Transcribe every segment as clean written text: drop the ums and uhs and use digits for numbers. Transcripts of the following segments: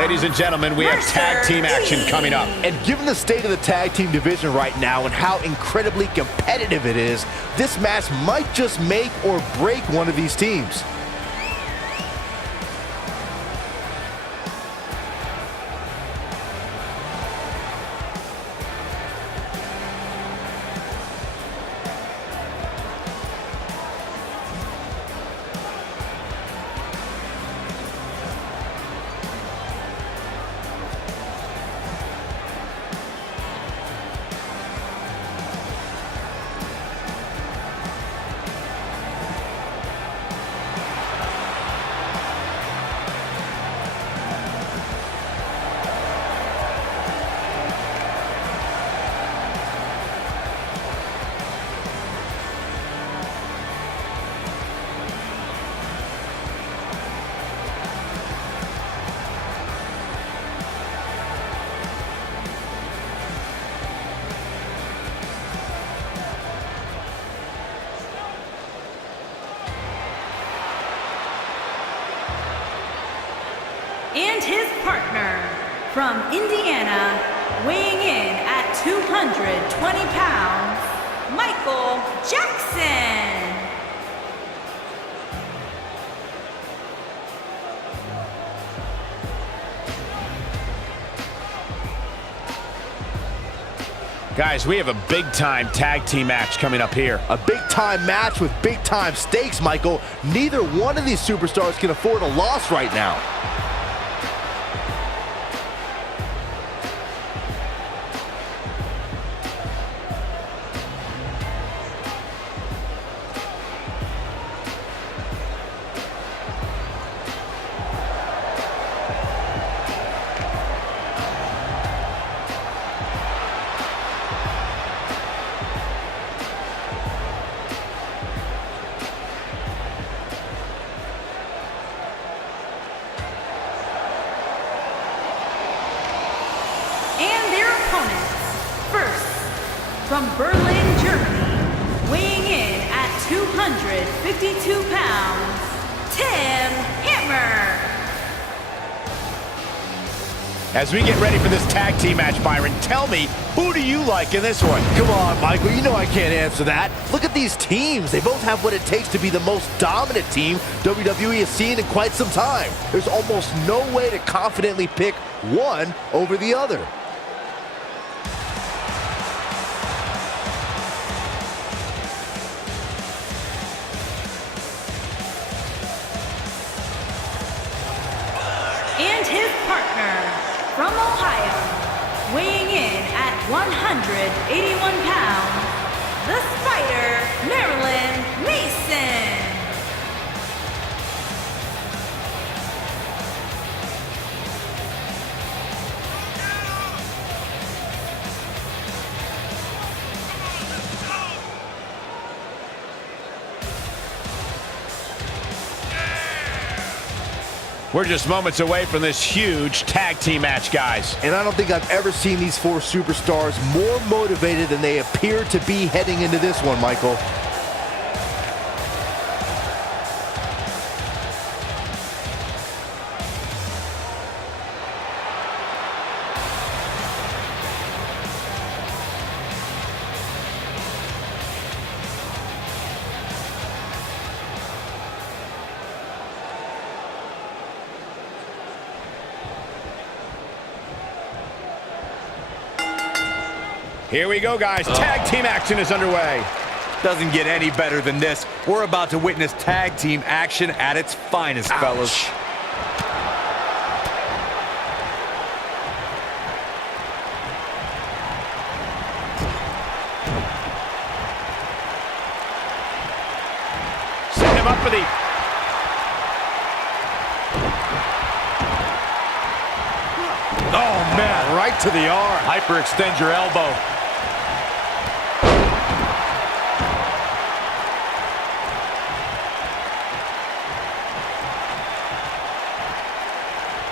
Ladies and gentlemen, we have tag team action coming up. And given the state of the tag team division right now and how incredibly competitive it is, this match might just make or break one of these teams. And his partner from Indiana, weighing in at 220 pounds, Michael Jackson. Guys, we have a big-time tag team match coming up here. A big-time match with big-time stakes, Michael. Neither one of these superstars can afford a loss right now. From Berlin, Germany, weighing in at 252 pounds, Tim Hammer. As we get ready for this tag team match, Byron, tell me, who do you like in this one? Come on, Michael, you know I can't answer that. Look at these teams. They both have what it takes to be the most dominant team WWE has seen in quite some time. There's almost no way to confidently pick one over the other. And his partner from Ohio, weighing in at 181 pounds, the Spider, Marylin Manson. We're just moments away from this huge tag team match, guys. And I don't think I've ever seen these four superstars more motivated than they appear to be heading into this one, Michael. Here we go, guys. Tag team action is underway. Doesn't get any better than this. We're about to witness tag team action at its finest, fellas. Set him up for the... Oh, man, right to the arm. Hyperextend your elbow.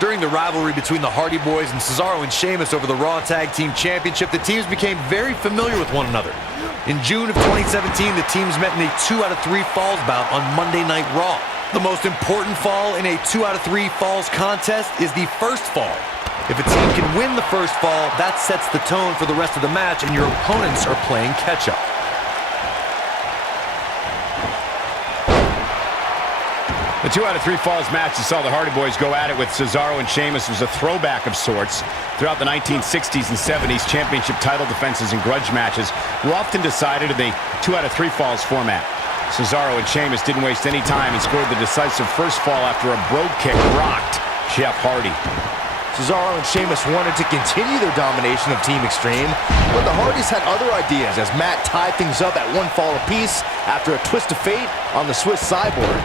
During the rivalry between the Hardy Boys and Cesaro and Sheamus over the Raw Tag Team Championship, the teams became very familiar with one another. In June of 2017, the teams met in a 2 out of 3 falls bout on Monday Night Raw. The most important fall in a 2 out of 3 falls contest is the first fall. If a team can win the first fall, that sets the tone for the rest of the match, and your opponents are playing catch-up. The 2 out of 3 falls match that saw the Hardy Boys go at it with Cesaro and Sheamus was a throwback of sorts. Throughout the 1960s and 70s, championship title defenses and grudge matches were often decided in the 2 out of 3 falls format. Cesaro and Sheamus didn't waste any time and scored the decisive first fall after a brogue kick rocked Jeff Hardy. Cesaro and Sheamus wanted to continue their domination of Team Extreme, but the Hardys had other ideas as Matt tied things up at 1 fall apiece after a twist of fate on the Swiss Cyborg.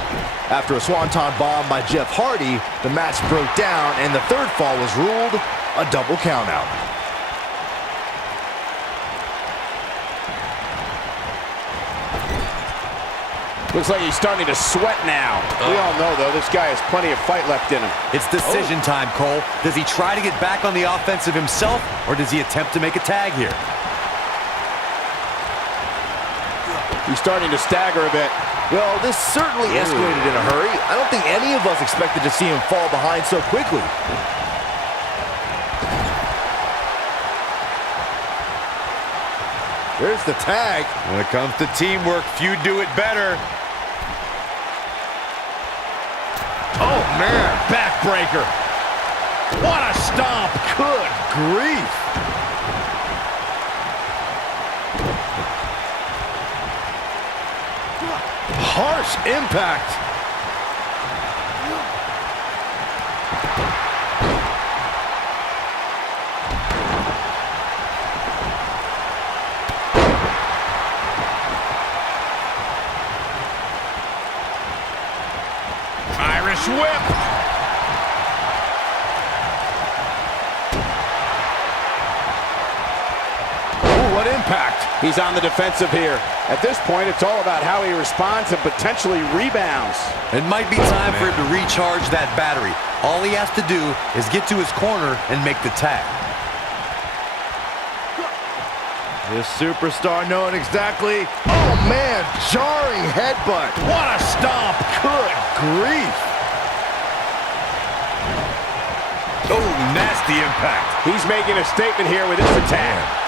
After a swanton bomb by Jeff Hardy, the match broke down and the third fall was ruled a double countout. Looks like he's starting to sweat now. We all know, though, this guy has plenty of fight left in him. It's decision time, Cole. Does he try to get back on the offensive himself, or does he attempt to make a tag here? He's starting to stagger a bit. Well, this certainly escalated in a hurry. I don't think any of us expected to see him fall behind so quickly. There's the tag. When it comes to teamwork, few do it better. Oh, man, backbreaker. What a stomp. Good grief. Harsh impact. Irish whip. Ooh, what impact. He's on the defensive here. At this point, it's all about how he responds and potentially rebounds. It might be time for him to recharge that battery. All he has to do is get to his corner and make the tag. This superstar knowing exactly. Oh, man, jarring headbutt. What a stomp. Good grief. Oh, nasty impact. He's making a statement here with this attack.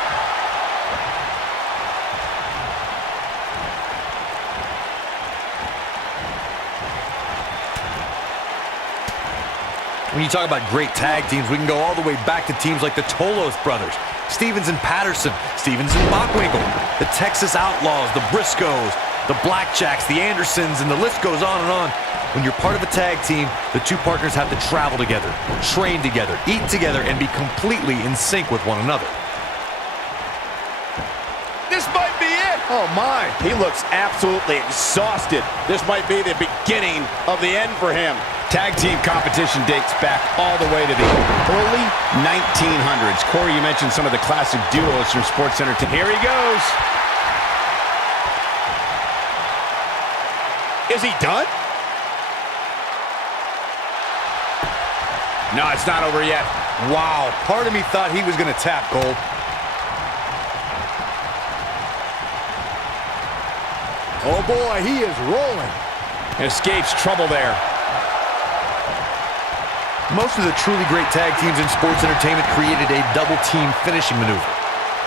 When you talk about great tag teams, we can go all the way back to teams like the Tolos brothers, Stevens and Patterson, Stevens and Bockwinkel, the Texas Outlaws, the Briscoes, the Blackjacks, the Andersons, and the list goes on and on. When you're part of a tag team, the two partners have to travel together, train together, eat together, and be completely in sync with one another. This might be it. Oh, my. He looks absolutely exhausted. This might be the beginning of the end for him. Tag team competition dates back all the way to the early 1900s. Corey, you mentioned some of the classic duos from sports entertainment. Here he goes. Is he done? No, it's not over yet. Wow, part of me thought he was going to tap, Cole. Oh, boy, he is rolling. Escapes trouble there. Most of the truly great tag teams in sports entertainment created a double-team finishing maneuver.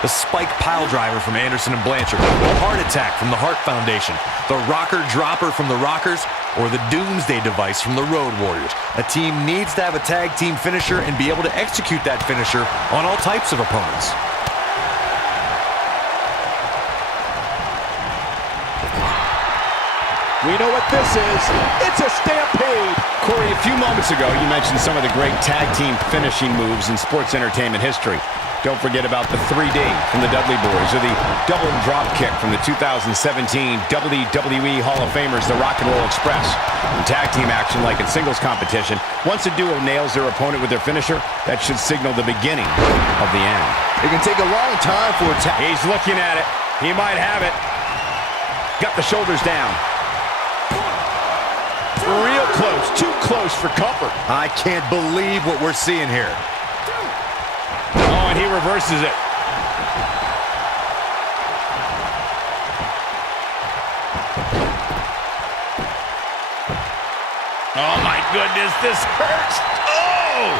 The spike pile driver from Anderson and Blanchard, the heart attack from the Hart Foundation, the rocker dropper from the Rockers, or the Doomsday device from the Road Warriors. A team needs to have a tag team finisher and be able to execute that finisher on all types of opponents. We know what this is. It's a stampede. Corey, a few moments ago, you mentioned some of the great tag team finishing moves in sports entertainment history. Don't forget about the 3D from the Dudley Boys or the double drop kick from the 2017 WWE Hall of Famers, the Rock and Roll Express. In tag team action, like in singles competition, once a duo nails their opponent with their finisher, that should signal the beginning of the end. It can take a long time for a tag. He's looking at it. He might have it. Got the shoulders down. Real close, too close for comfort. I can't believe what we're seeing here. Oh, and he reverses it. Oh, my goodness, this hurts. Oh!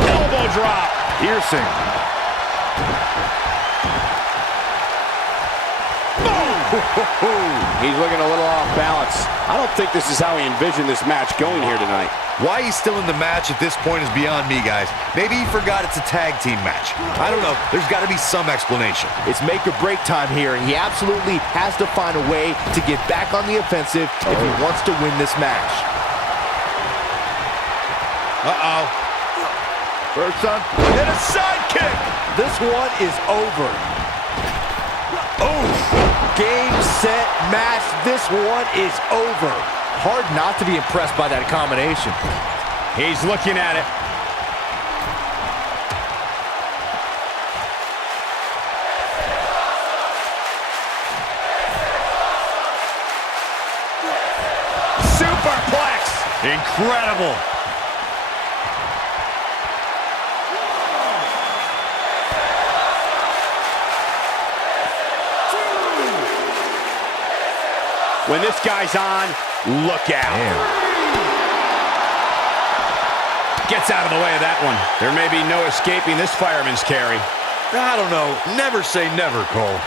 Elbow drop. Piercing. He's looking a little off balance. I don't think this is how he envisioned this match going here tonight. Why he's still in the match at this point is beyond me, guys. Maybe he forgot it's a tag team match. I don't know. There's got to be some explanation. It's make or break time here, and he absolutely has to find a way to get back on the offensive if he wants to win this match. Uh-oh. First son, And a sidekick. this one is over. Oh, game, set, match. This one is over. Hard not to be impressed by that combination. He's looking at it. Superplex. Incredible. When this guy's on, look out. Man. Gets out of the way of that one. There may be no escaping this fireman's carry. I don't know. Never say never, Cole.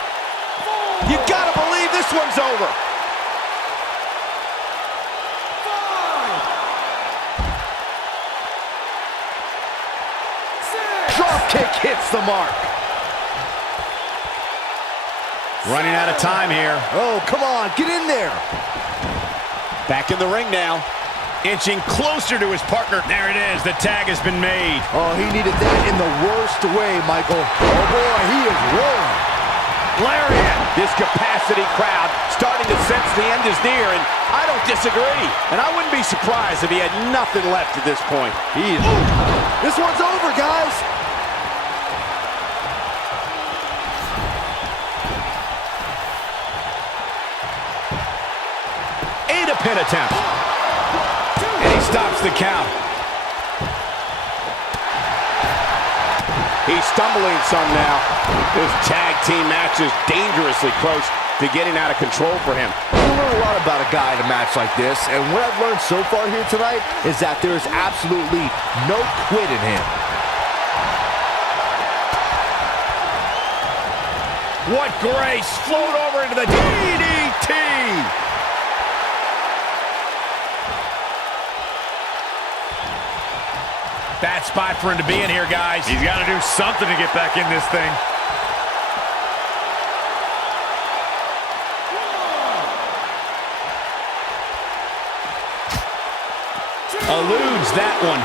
You gotta believe this one's over. Drop kick hits the mark. Running out of time here. Oh, come on, get in there. Back in the ring now. Inching closer to his partner. There it is. The tag has been made. Oh, he needed that in the worst way, Michael. Oh, boy, he is rolling. Lariat. This capacity crowd starting to sense the end is near, and I don't disagree. And I wouldn't be surprised if he had nothing left at this point. This one's over, guys. A pin attempt. And he stops the count. He's stumbling some now. This tag team match is dangerously close to getting out of control for him. You learn a lot about a guy in a match like this, and what I've learned so far here tonight is that there is absolutely no quit in him. What grace! Float over into the DDT! Bad spot for him to be in here, guys. He's got to do something to get back in this thing. Eludes that one.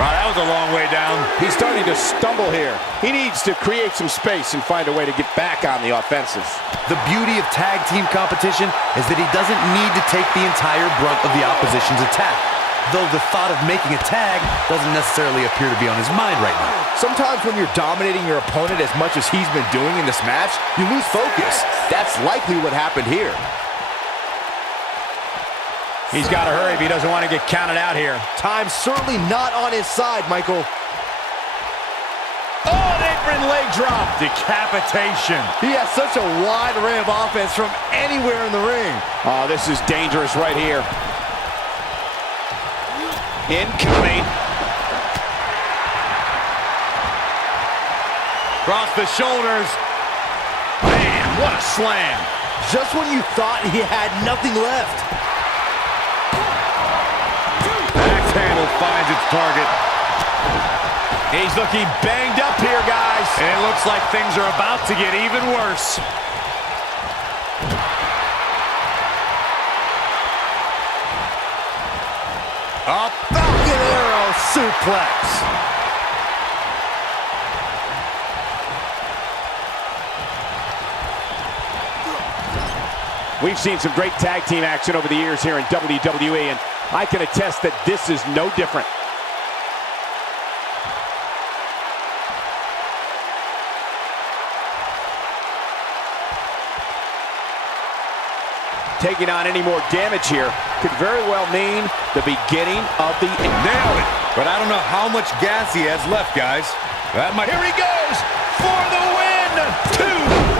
Wow, that was a long way down. He's starting to stumble here. He needs to create some space and find a way to get back on the offensive. The beauty of tag team competition is that he doesn't need to take the entire brunt of the opposition's attack. Though the thought of making a tag doesn't necessarily appear to be on his mind right now. Sometimes when you're dominating your opponent as much as he's been doing in this match, you lose focus. That's likely what happened here. He's got to hurry if he doesn't want to get counted out here. Time's certainly not on his side, Michael. Oh, an apron leg drop. Decapitation. He has such a wide array of offense from anywhere in the ring. Oh, this is dangerous right here. Incoming. Across the shoulders. Man, what a slam. Just when you thought he had nothing left. Axe handle finds its target. He's looking banged up here, guys. And it looks like things are about to get even worse. A Falcon Arrow suplex. We've seen some great tag team action over the years here in WWE, and I can attest that this is no different. Taking on any more damage here could very well mean the beginning of the end. Nailed it. But I don't know how much gas he has left, guys. That might... Here he goes for the win. 2.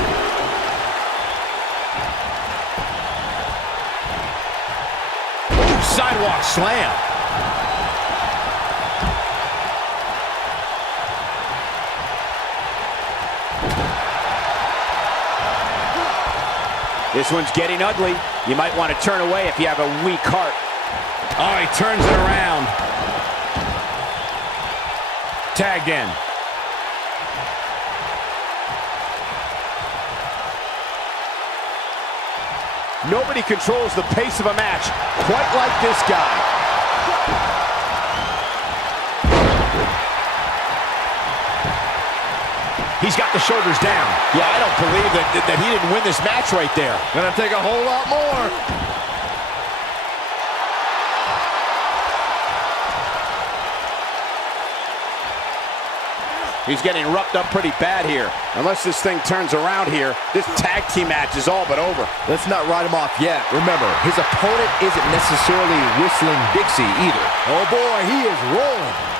slam. This one's getting ugly. You might want to turn away if you have a weak heart. Oh, he turns it around. Tagged in. Nobody controls the pace of a match quite like this guy. He's got the shoulders down. Yeah, I don't believe that he didn't win this match right there. Gonna take a whole lot more. He's getting roughed up pretty bad here. Unless this thing turns around here, this tag team match is all but over. Let's not write him off yet. Remember, his opponent isn't necessarily whistling Dixie either. Oh boy, he is rolling.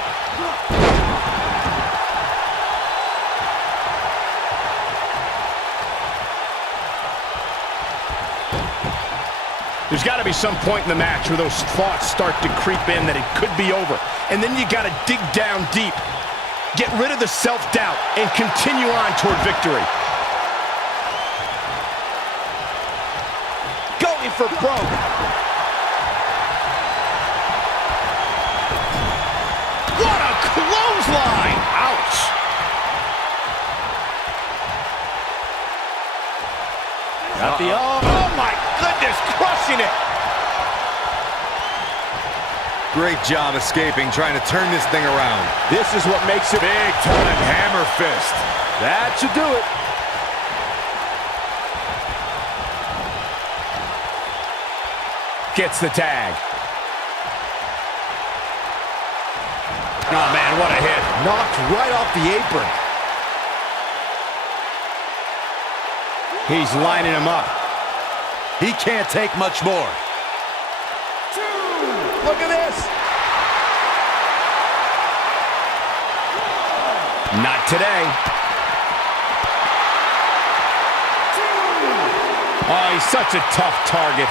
There's got to be some point in the match where those thoughts start to creep in that it could be over. And then you got to dig down deep. Get rid of the self-doubt and continue on toward victory. Going for broke. What a clothesline! Ouch! Got the arm. Oh my goodness, crushing it! Great job escaping, trying to turn this thing around. This is what makes it Big time hammer fist. That should do it. Gets the tag. Oh man, what a hit. Knocked right off the apron. He's lining him up. He can't take much more. Look at this. Not today. Oh, he's such a tough target.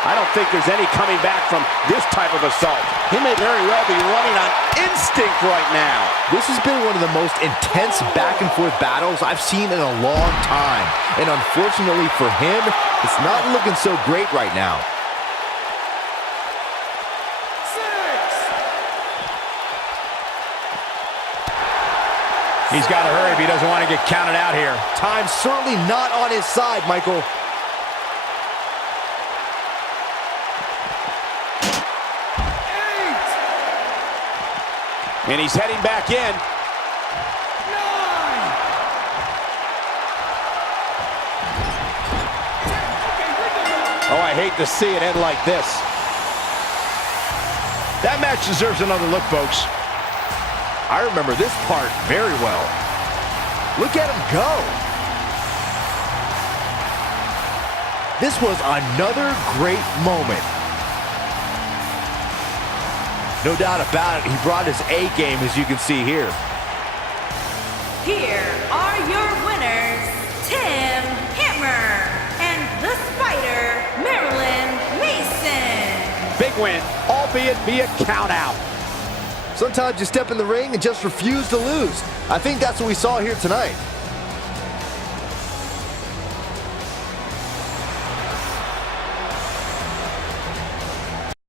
I don't think there's any coming back from this type of assault. He may very well be running on instinct right now. This has been one of the most intense back-and-forth battles I've seen in a long time. And unfortunately for him, it's not looking so great right now. He's got to hurry if he doesn't want to get counted out here. Time's certainly not on his side, Michael. And he's heading back in. 9. Oh, I hate to see it end like this. That match deserves another look, folks. I remember this part very well. Look at him go. This was another great moment. No doubt about it, he brought his A game, as you can see here. Here are your winners, Tim Hammer and the Spider, Marilyn Manson. Big win, albeit via countout. Sometimes you step in the ring and just refuse to lose. I think that's what we saw here tonight.